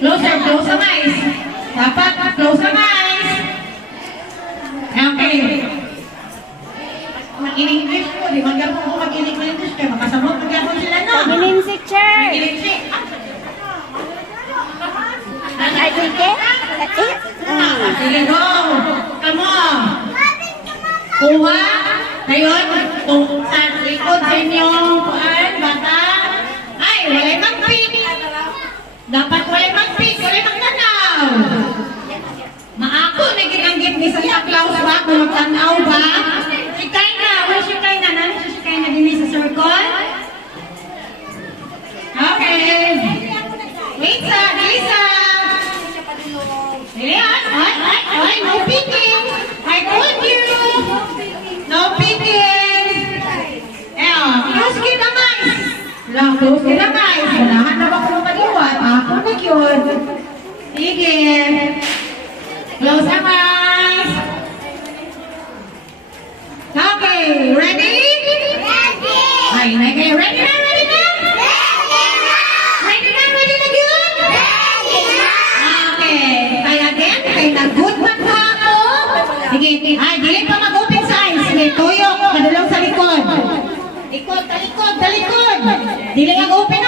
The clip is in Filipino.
Closer, close ang eyes. Dapat close ang eyes. Okay. Mag-English po. Di man gano'n po mag-English kayo. Makasamot mag gano'n sila, no? Mag-English, sir. Mag-English. Ay, sige. Sige, go. Come on. Kuha. Ngayon, kung sa likod sa inyong bata, ay, walay mag-pick. Dapat walay mag-pick, walay mag-tanaw. Maako, naginanggit ni Santa Claus ba? Kung mag-tanaw ba? Si Kaina, where's si Kaina? Nani si Kaina din sa circle? Okay. Wait sa, Lisa. Ayan, ay, no picking. I told you. No picking. Ayan, close ka na guys. Close ka na guys. Walahan na ba kung maliwat? Ako na yun. Sige. Close na guys. Okay, ready? Ready. Ay, ready na? Ready na? Ready na? Ready na yun? Okay. Kaya again, kaya nag-good man ka ako. Sige, ay, dili pa mag-open sa eyes. Sige, tuyok, madulong sa likod. Likod, talikod. Dili ang open